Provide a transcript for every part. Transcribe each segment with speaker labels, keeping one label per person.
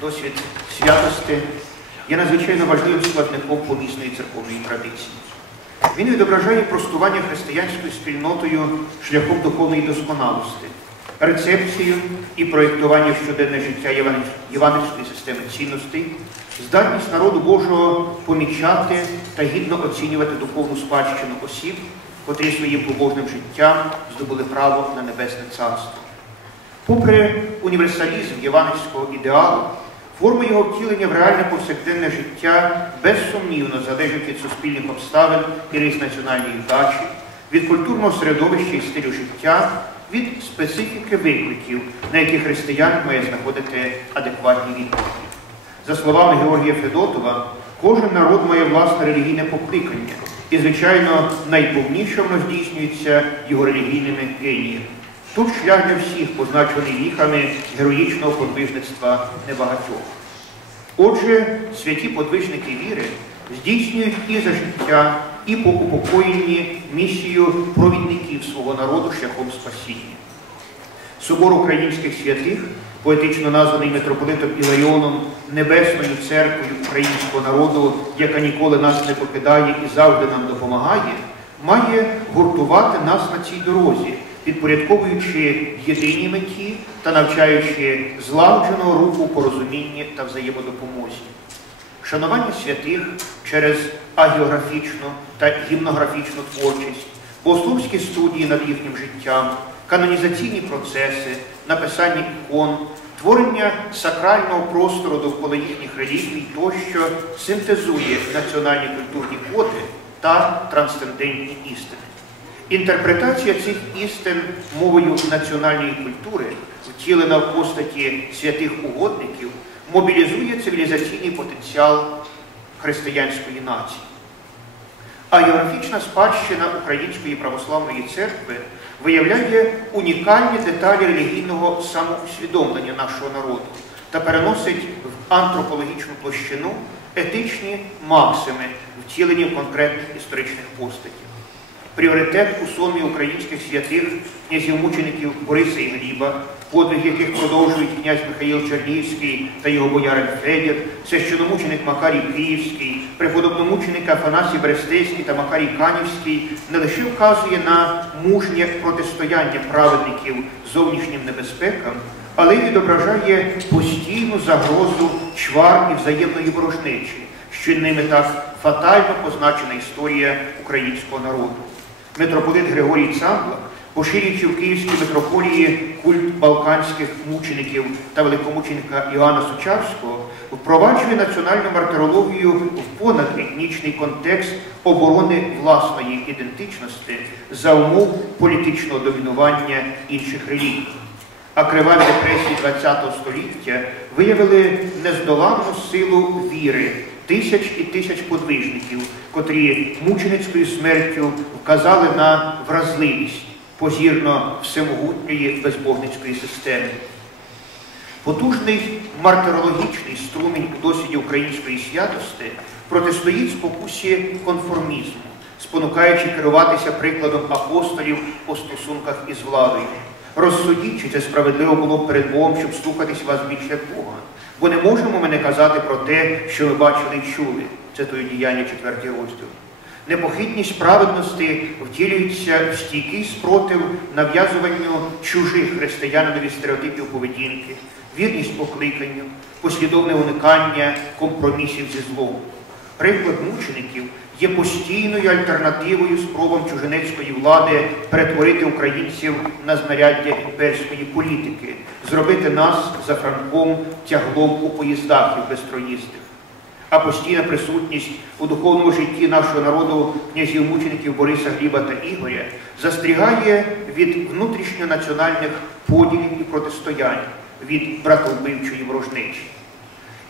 Speaker 1: досвід святости є надзвичайно важливим складником помісної церковної традиції. Він відображає простування християнською спільнотою шляхом духовної досконалості, рецепцію і проєктування щоденне життя євангельської системи цінностей, здатність народу Божого помічати та гідно оцінювати духовну спадщину осіб, котрі своїм побожним життям здобули право на Небесне Царство. Попри універсалізм євангельського ідеалу, форма його втілення в реальне повсякденне життя безсумнівно залежить від суспільних обставин і різ національної вдачі, від культурного середовища і стилю життя, від специфіки викликів, на які християн має знаходити адекватні відповіді. За словами Георгія Федотова, кожен народ має власне релігійне покликання, і, звичайно, найповніше воно здійснюється його релігійними геніями. Тут шлях для всіх позначений віхами героїчного подвижництва небагатьох. Отже, святі подвижники віри здійснюють і за життя, і по упокоєнні місію провідників свого народу шляхом спасіння. Собор українських святих, поетично названий митрополитом Іларіоном Небесною церквою українського народу, яка ніколи нас не покидає і завжди нам допомагає, має гуртувати нас на цій дорозі підпорядковуючи єдиній меті та навчаючи злагодженого руху порозуміння та взаємодопомозі. Шанування святих через агіографічну та гімнографічну творчість, богословські студії над їхнім життям, канонізаційні процеси, написання ікон, творення сакрального простору довкола їхніх релігій тощо синтезує національні культурні коди та трансцендентні істини. Інтерпретація цих істин мовою національної культури, втілена в постаті святих угодників, мобілізує цивілізаційний потенціал християнської нації. А географічна спадщина Української православної церкви виявляє унікальні деталі релігійного самоусвідомлення нашого народу та переносить в антропологічну площину етичні максими, втілені в конкретних історичних постатів пріоритет у сомі українських святих князів мучеників Бориса і Гліба, подвиг яких продовжують князь Михаїл Чернігівський та його боярин Федір, священомученик Макарій Київський, преподобномученик Афанасій Берестейський та Макарій Канівський не лише вказує на мужнє протистояння праведників зовнішнім небезпекам, але й відображає постійну загрозу чвар і взаємної ворожнечі, що ними так фатально позначена історія українського народу митрополит Григорій Цамблак, поширюючи в Київській митрополії культ балканських мучеників та великомученика Іоанна Сучавського, впроваджує національну мартирологію в понадетнічний контекст оборони власної ідентичності за умов політичного домінування інших релігій. А криваві депресії ХХ століття виявили нездоланну силу віри тисяч і тисяч подвижників, котрі мученицькою смертю вказали на вразливість позірно всемогутньої безбогницької системи. Потужний мартирологічний струмінь у досвіді української святости протистоїть спокусі конформізму, спонукаючи керуватися прикладом апостолів у стосунках із владою. Розсудіть, чи це справедливо було перед Богом, щоб слухатись вас більше як Бога. Бо не можемо ми не казати про те, що ми бачили і чули. Це тої діяння четвертий розділ. Непохитність праведності втілюється в стійкий спротив нав'язуванню чужих християнинові стереотипів поведінки, вірність покликанню, послідовне уникання компромісів зі злом. Приклад мучеників є постійною альтернативою спробам чужинецької влади перетворити українців на знаряддя імперської політики, зробити нас за Франком тяглом у поїздах і безтроїстих. А постійна присутність у духовному житті нашого народу князів мучеників Бориса Гліба та Ігоря застерігає від внутрішньонаціональних поділів і протистоянь, від братовбивчої ворожнечі.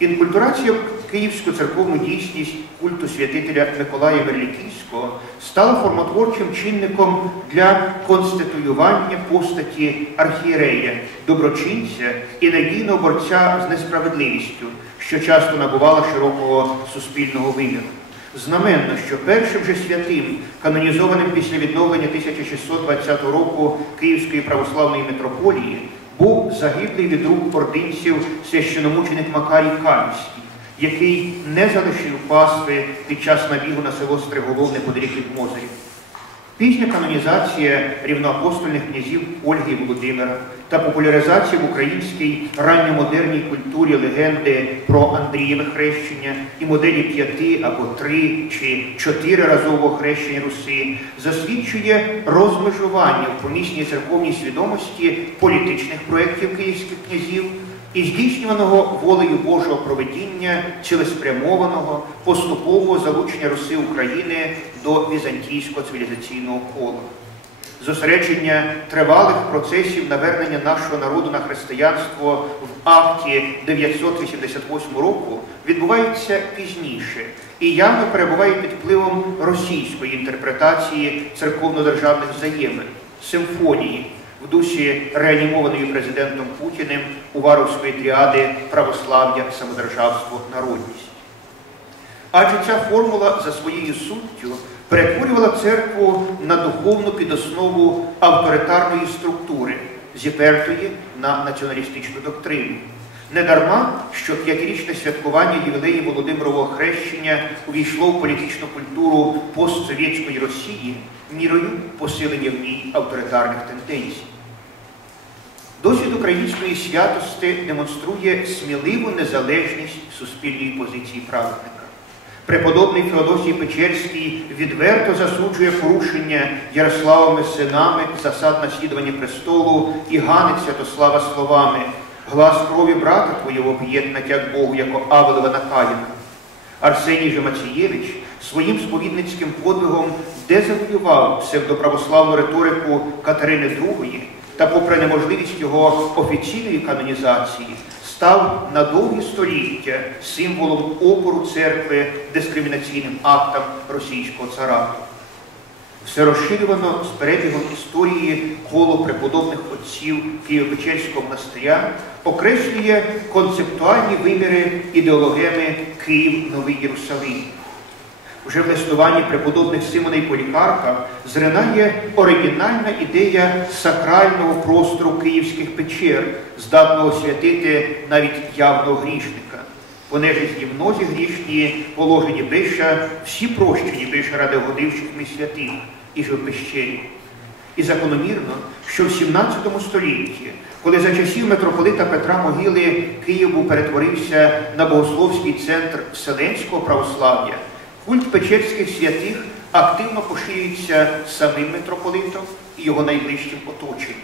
Speaker 1: Інкультурація Київську церковну дійсність культу святителя Миколая Верліківського стала формотворчим чинником для конституювання постаті архієрея, доброчинця і надійного борця з несправедливістю, що часто набувала широкого суспільного виміру. Знаменно, що першим же святим, канонізованим після відновлення 1620 року Київської православної митрополії, був загиблий від рук ординців священомученик Макарій Кам'ський, який не залишив пастви під час набігу на село Стриголов неподалік від Мозерів. Пізня канонізація рівноапостольних князів Ольги і Володимира та популяризація в українській ранньомодерній культурі легенди про Андрієве хрещення і моделі п'яти або три чи чотириразового хрещення Руси засвідчує розмежування в помісній церковній свідомості політичних проєктів київських князів і здійснюваного волею Божого проведіння цілеспрямованого поступового залучення Руси України до візантійського цивілізаційного кола. Зосередження тривалих процесів навернення нашого народу на християнство в акті 988 року відбувається пізніше і явно перебуває під впливом російської інтерпретації церковно-державних взаємин, симфонії в дусі реанімованої президентом Путіним Уваровської тріади православ'я, самодержавство, народність. Адже ця формула за своєю суттю перетворювала церкву на духовну підоснову авторитарної структури, зіпертої на націоналістичну доктрину. Недарма, що п'ятирічне святкування ювілеї Володимирового хрещення увійшло в політичну культуру постсовєтської Росії мірою посилення в ній авторитарних тенденцій. Досвід української святости демонструє сміливу незалежність суспільної позиції праведника. Преподобний Феодосій Печерський відверто засуджує порушення Ярославами синами засад наслідування престолу і ганить Святослава словами глас крові брата твого п'є натяг Богу, яко Авелева на Каїна. Арсеній же Мацієвич своїм сповідницьким подвигом дезавоював псевдоправославну риторику Катерини II та, попри неможливість його офіційної канонізації, став на довгі століття символом опору церкви дискримінаційним актам російського царату. Все розширювано з перебігом історії коло преподобних отців Києво-Печерського монастиря окреслює концептуальні виміри ідеологеми Київ Новий Єрусалим. Вже в листуванні преподобних Симона і Полікарпа зринає оригінальна ідея сакрального простору київських печер, здатного святити навіть явного грішника. Понеже з'ємнозі грішні, положені биша, всі прощені биша ради годивших ми святих, і ж в пещері. І закономірно, що в 17 столітті, коли за часів митрополита Петра Могили Київ був перетворився на богословський центр Вселенського православ'я, Культ Печерських святих активно поширюється самим митрополитом і його найближчим оточенням.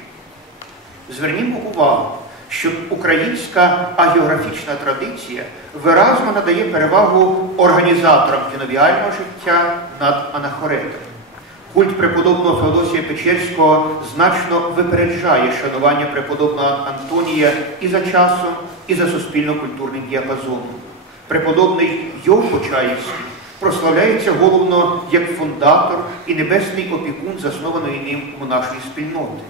Speaker 1: Звернімо увагу, що українська агіографічна традиція виразно надає перевагу організаторам кіновіального життя над анахоретами. Культ преподобного Феодосія Печерського значно випереджає шанування преподобного Антонія і за часом, і за суспільно-культурним діапазоном. Преподобний Йов Почаївський прославляється головно як фундатор і небесний опікун заснованої ним монашої спільноти.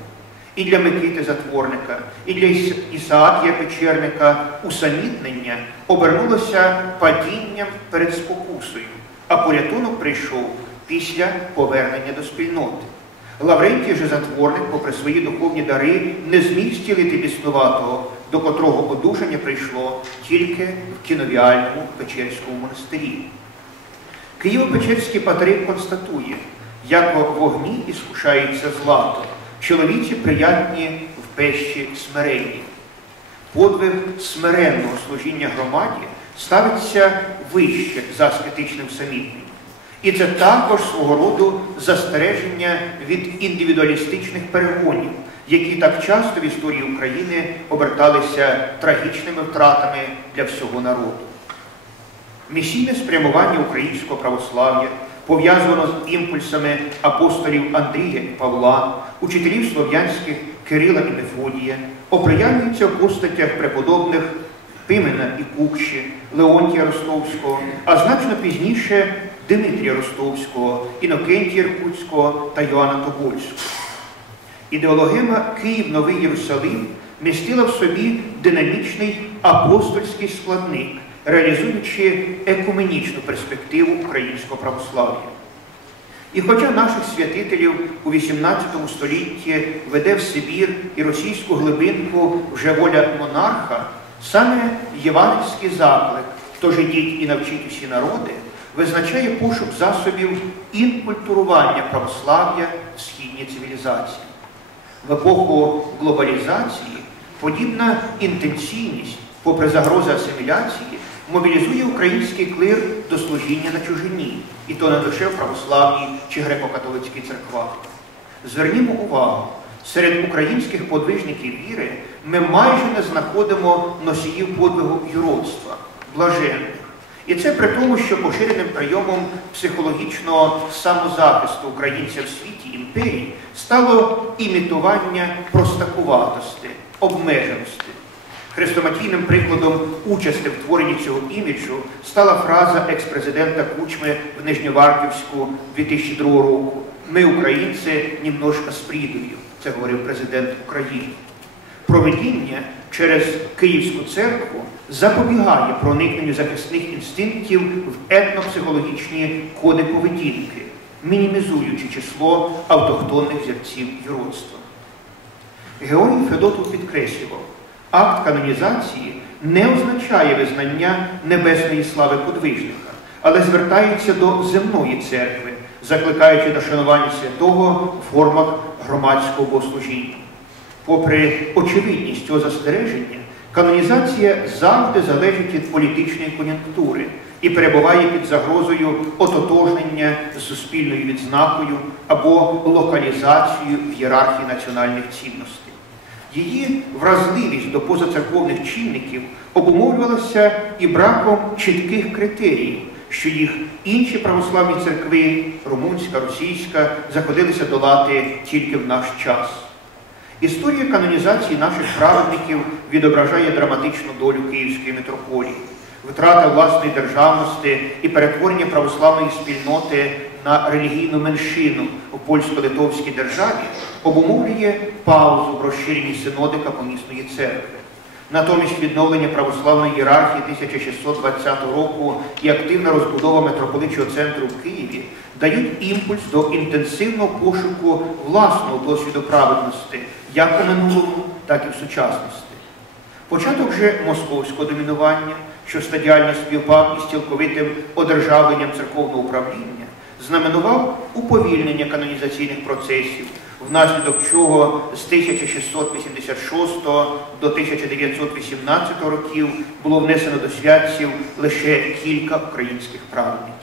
Speaker 1: І для Микити Затворника, і для Ісаакія Печерника усамітнення обернулося падінням перед спокусою, а порятунок прийшов після повернення до спільноти. Лаврентій же затворник, попри свої духовні дари, не зміг стілити біснуватого, до котрого одужання прийшло тільки в кіновіальному Печерському монастирі. Києво-Печерський патрик констатує, як вогні іскушається злато, чоловіці приятні в пещі смиренні. Подвиг смиренного служіння громаді ставиться вище за аскетичним самітним. І це також свого роду застереження від індивідуалістичних перегонів, які так часто в історії України оберталися трагічними втратами для всього народу. Місійне спрямування українського православ'я пов'язано з імпульсами апостолів Андрія і Павла, учителів слов'янських Кирила і Мефодія, оприяюється в постатях преподобних Пимена і Кукші, Леонтія Ростовського, а значно пізніше Дмитрія Ростовського, Інокентія Іркутського та Йоанна Тобольського. Ідеологема Київ Новий Єрусалим містила в собі динамічний апостольський складник реалізуючи екуменічну перспективу українського православ'я. І хоча наших святителів у XVIII столітті веде в Сибір і російську глибинку вже воля монарха, саме євангельський заклик «Тож ідіть і навчіть усі народи визначає пошук засобів інкультурування православ'я в східній цивілізації. В епоху глобалізації подібна інтенсійність, попри загрози асиміляції, мобілізує український клир до служіння на чужині, і то не лише в православній чи греко-католицькій церквах. Звернімо увагу, серед українських подвижників віри ми майже не знаходимо носіїв подвигу юродства, блаженних. І це при тому, що поширеним прийомом психологічного самозахисту українця в світі імперії стало імітування простакуватості, обмеженості. Хрестоматійним прикладом участі в творенні цього іміджу стала фраза екс-президента Кучми в Нижньовартівську 2002 року Ми, українці, немножко з придур'ю. Це говорив президент України. Проведіння через Київську церкву запобігає проникненню захисних інстинктів в етнопсихологічні коди поведінки, мінімізуючи число автохтонних взірців юродства. Георгій Федотов підкреслював, акт канонізації не означає визнання небесної слави подвижника, але звертається до земної церкви, закликаючи до шанування святого в формах громадського богослужіння. Попри очевидність цього застереження, канонізація завжди залежить від політичної кон'юнктури і перебуває під загрозою ототожнення з суспільною відзнакою або локалізацією в ієрархії національних цінностей. Її вразливість до позацерковних чинників обумовлювалася і браком чітких критеріїв, що їх інші православні церкви, румунська, російська, заходилися долати тільки в наш час. Історія канонізації наших праведників відображає драматичну долю Київської митрополії, втрата власної державності і перетворення православної спільноти на релігійну меншину у польсько-литовській державі обумовлює паузу в розширенні синодика помісної церкви. Натомість відновлення православної ієрархії 1620 року і активна розбудова митрополичого центру в Києві дають імпульс до інтенсивного пошуку власного досвіду праведності як у минулому, так і в сучасності. Початок же московського домінування, що стадіально співпав із цілковитим одержавленням церковного управління, знаменував уповільнення канонізаційних процесів, внаслідок чого з 1686 до 1918 років було внесено до святців лише кілька українських праведників.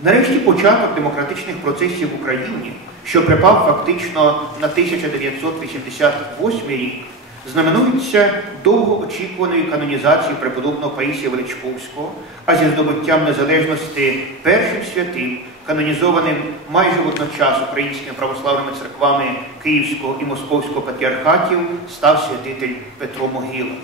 Speaker 1: Нарешті початок демократичних процесів в Україні, що припав фактично на 1988 рік, знаменується довгоочікуваною канонізацією преподобного Паїсія Величковського, а зі здобуттям незалежності першим святим, канонізованим майже водночас українськими православними церквами Київського і Московського патріархатів, став святитель Петро Могила.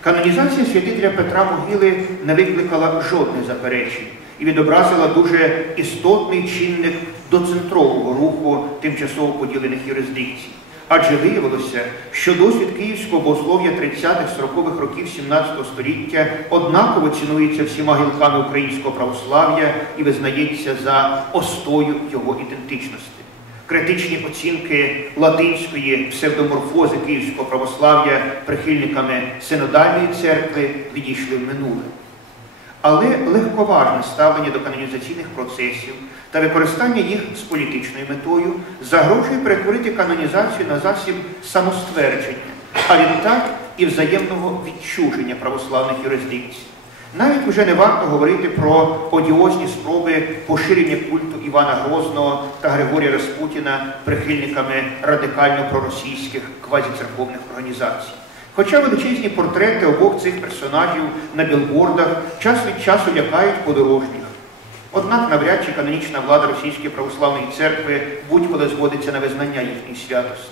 Speaker 1: Канонізація святителя Петра Могили не викликала жодних заперечень і відобразила дуже істотний чинник доцентрового руху тимчасово поділених юрисдикцій. Адже виявилося, що досвід київського богослов'я 30-40-х років 17 століття однаково цінується всіма гілками українського православ'я і визнається за остою його ідентичності. Критичні оцінки латинської псевдоморфози київського православ'я прихильниками синодальної церкви відійшли в минуле. Але легковажне ставлення до канонізаційних процесів та використання їх з політичною метою загрожує перетворити канонізацію на засіб самоствердження, а відтак і взаємного відчуження православних юрисдикцій. Навіть вже не варто говорити про одіозні спроби поширення культу Івана Грозного та Григорія Распутіна прихильниками радикально проросійських квазіцерковних організацій. Хоча величезні портрети обох цих персонажів на білбордах час від часу лякають подорожніх. Однак навряд чи канонічна влада Російської православної церкви будь-коли згодиться на визнання їхньої святості.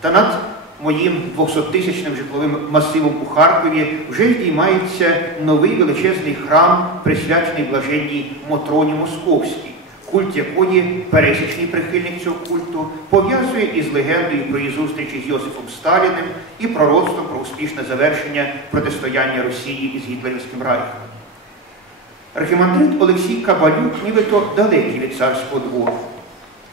Speaker 1: Та над моїм 200-тисячним житловим масивом у Харкові вже здіймається новий величезний храм, присвячений блаженній Мотроні Московській, культ якої пересічний прихильник цього культу пов'язує із легендою про її зустрічі з Йосифом Сталіним і пророцтвом про успішне завершення протистояння Росії із Гітлерівським райхом. Архімандрит Олексій Кабалюк нібито далекий від царського двору.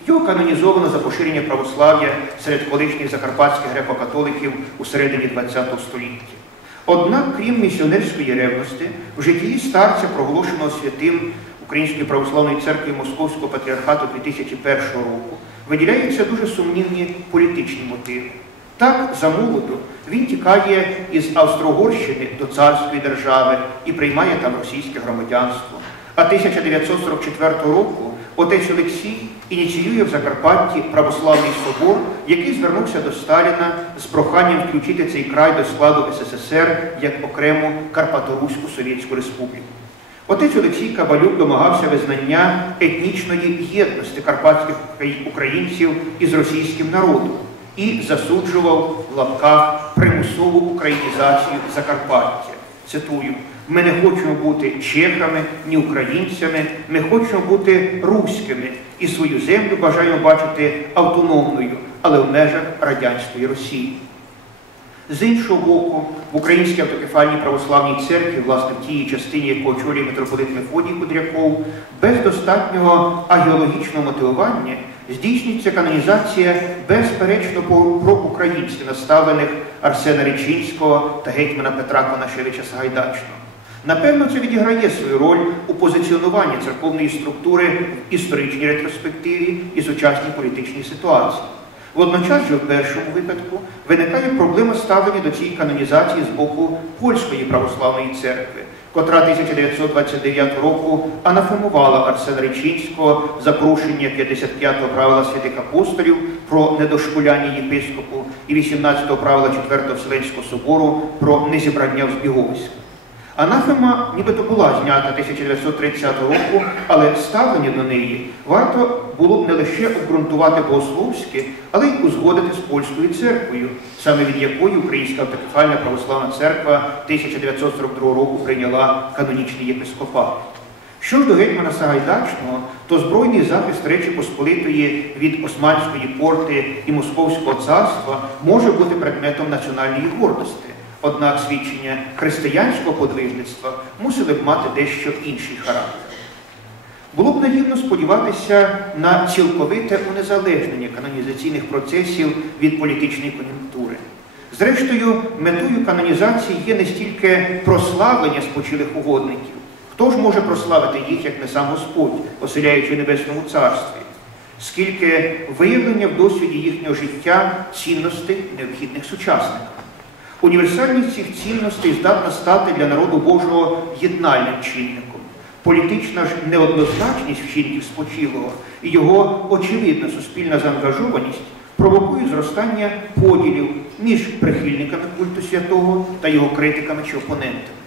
Speaker 1: Його канонізовано за поширення православ'я серед колишніх закарпатських греко-католиків у середині ХХ століття. Однак, крім місіонерської ревності, в житті старця, проголошеного святим Української православної церкви Московського патріархату 2001 року, виділяються дуже сумнівні політичні мотиви. Так, за молоду він тікає із Австро-Угорщини до царської держави і приймає там російське громадянство. А 1944 року отець Олексій ініціює в Закарпатті православний собор, який звернувся до Сталіна з проханням включити цей край до складу СССР як окрему Карпаторуську Совєтську Республіку. Отець Олексій Кабалюк домагався визнання етнічної єдності карпатських українців із російським народом і засуджував в лапках примусову українізацію Закарпаття. Цитую, ми не хочемо бути чехами, ні українцями, ми хочемо бути руськими і свою землю бажаємо бачити автономною, але в межах радянської Росії. З іншого боку, в Українській автокефальній православній церкві, власне, в тій частині, яку очолює митрополит Мефодій Кудряков, без достатнього агеологічного мотивування здійснюється канонізація безперечно про українськи наставлених Арсена Річинського та гетьмана Петра Конашевича Сагайдачного. Напевно, це відіграє свою роль у позиціонуванні церковної структури в історичній ретроспективі і сучасній політичній ситуації. Водночас же в першому випадку виникає проблема ставлення до цієї канонізації з боку Польської православної церкви, котра 1929 року анафемувала Арсена Речинського за порушення 55-го правила святих апостолів про недошкуляння єпископу і 18-го правила 4-го Вселенського собору про незібрання в збіговиська. Анафема нібито була знята 1930 року, але ставлення до неї варто було б не лише обґрунтувати богословськи, але й узгодити з польською церквою, саме від якої Українська автокефальна православна церква 1942 року прийняла канонічний єпископат. Що ж до гетьмана Сагайдачного, то збройний захист Речі Посполитої від Османської порти і Московського царства може бути предметом національної гордості. Однак свідчення християнського подвижництва мусили б мати дещо інший характер. Було б наївно сподіватися на цілковите унезалежнення канонізаційних процесів від політичної кон'юнктури. Зрештою, метою канонізації є не стільки прославлення спочилих угодників. Хто ж може прославити їх, як не сам Господь, оселяючи Небесному Царстві, скільки виявлення в досвіді їхнього життя цінностей, необхідних сучасникам. Універсальність цих цінностей здатна стати для народу Божого єднальним чинником. Політична ж неоднозначність вчинків спочилого і його очевидна суспільна заангажованість провокують зростання поділів між прихильниками культу святого та його критиками чи опонентами.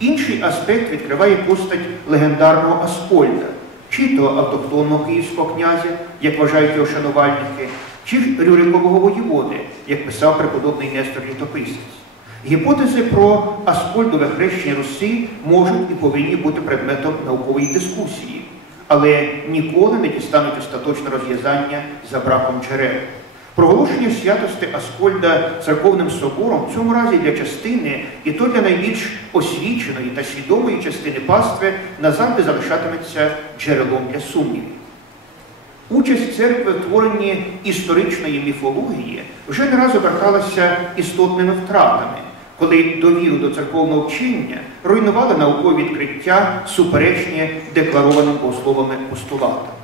Speaker 1: Інший аспект відкриває постать легендарного Аскольда, чи то автохтонного київського князя, як вважають його шанувальники, чи ж Рюрикового воєводи, як писав преподобний Нестор Літописець. Гіпотези про Аскольдове хрещення Руси можуть і повинні бути предметом наукової дискусії, але ніколи не дістануть остаточне розв'язання за браком джерел. Проголошення святости Аскольда церковним собором в цьому разі для частини, і то для найбільш освіченої та свідомої частини пастви назавжди залишатиметься джерелом для сумнівів. Участь церкви в творенні історичної міфології вже не раз оберталася істотними втратами, коли довіру до церковного вчення руйнували наукові відкриття, суперечні декларованим богословами постулатам.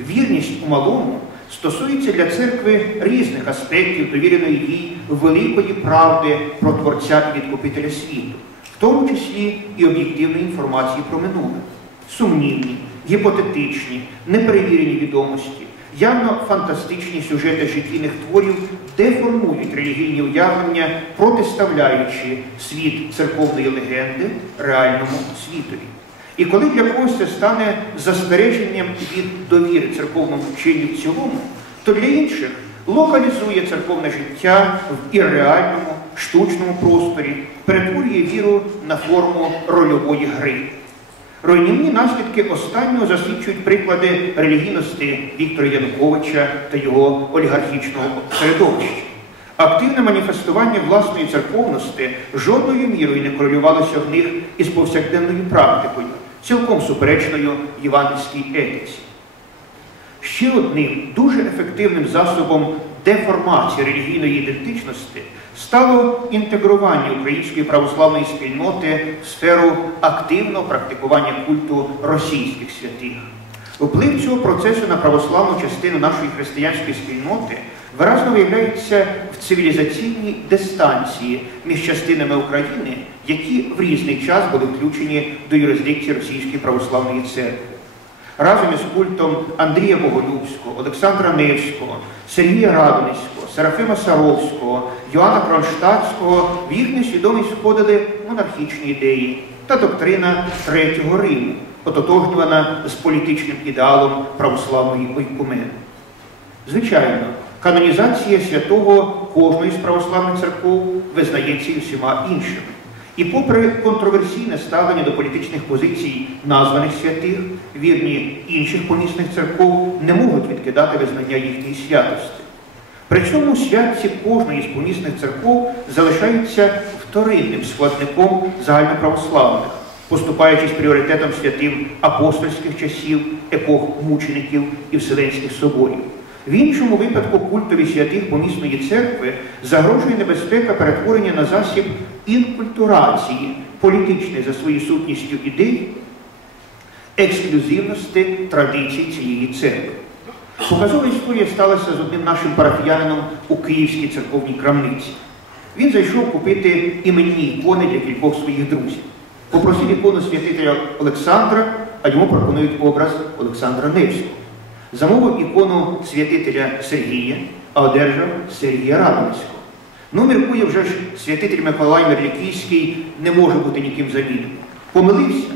Speaker 1: Вірність у малому стосується для церкви різних аспектів довіреної їй великої правди про Творця і Відкупителя світу, в тому числі і об'єктивної інформації про минуле, сумнівні гіпотетичні, неперевірені відомості, явно фантастичні сюжети життєвих творів деформують релігійні уявлення, протиставляючи світ церковної легенди реальному світові. І коли для когось це стане застереженням від довіри церковному вченню в цілому, то для інших локалізує церковне життя в ірреальному, штучному просторі, перетворює віру на форму рольової гри. Руйнівні наслідки останнього засвідчують приклади релігійності Віктора Януковича та його олігархічного середовища. Активне маніфестування власної церковності жодною мірою не корелювалося в них із повсякденною практикою, цілком суперечною євангельській етиці. Ще одним дуже ефективним засобом деформації релігійної ідентичності стало інтегрування української православної спільноти в сферу активного практикування культу російських святих. Вплив цього процесу на православну частину нашої християнської спільноти виразно виявляється в цивілізаційній дистанції між частинами України, які в різний час були включені до юрисдикції Російської православної церкви. Разом із культом Андрія Боголюбського, Олександра Невського, Сергія Радоницького, Серафима Саровського, Йоанна Кронштадтського в їх несвідомість входили монархічні ідеї та доктрина Третього Риму, ототожнювана з політичним ідеалом православної ойкумени. Звичайно, канонізація святого кожної з православних церков визнається і всіма іншими. І попри контроверсійне ставлення до політичних позицій названих святих, вірні інших помісних церков не можуть відкидати визнання їхньої святості. При цьому святці кожної з помісних церков залишаються вторинним складником загальноправославних, поступаючись пріоритетом святим апостольських часів, епох мучеників і Вселенських соборів. В іншому випадку культові святих помісної церкви загрожує небезпека перетворення на засіб інкультурації, політичної за своєю сутністю ідей, ексклюзивності традицій цієї церкви. Показова історія сталася з одним нашим парафіянином у Київській церковній крамниці. Він зайшов купити іменні ікони для кількох своїх друзів. Попросив ікону святителя Олександра, а йому пропонують образ Олександра Невського. Замовив ікону святителя Сергія, а одержав Сергія Радонського. Ну, міркує вже ж святитель Миколай Мерлікійський не може бути ніким заміненим. Помилився.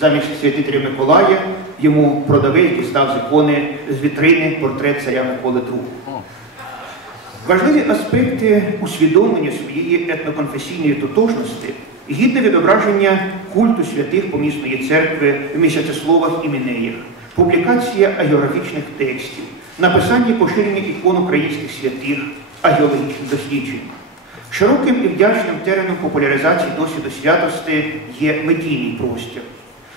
Speaker 1: Замість святителя Миколая йому продавець дістав з ікони з вітрини портрет царя Миколи II. Важливі аспекти усвідомлення своєї етноконфесійної тотожності гідне відображення культу святих помісної церкви в місяцесловах і мінеях, публікація агеографічних текстів, написання і поширення ікон українських святих, агеологічних досліджень. Широким і вдячним тереном популяризації досвіду святості є медійний простір.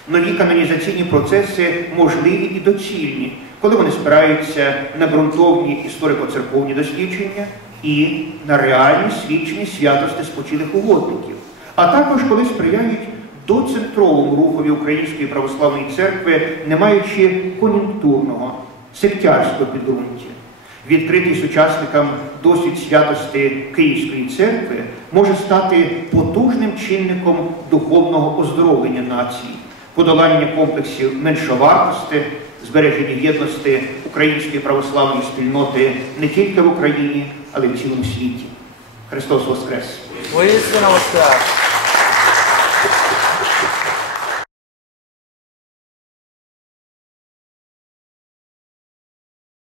Speaker 1: Нові канонізаційні процеси можливі і доцільні, коли вони спираються на ґрунтовні історико-церковні дослідження і на реальні свідчення святості спочилих угодників, а також коли сприяють доцентровому рухові Української православної церкви, не маючи кон'юнктурного, сектярського підґрунтя. Відкритий сучасникам досвід святості Київської церкви може стати потужним чинником духовного оздоровлення нації, подолання комплексів меншовартості, збереження єдності української православної спільноти не тільки в Україні, але й в цілому світі. Христос Воскрес!
Speaker 2: Воістину воскрес!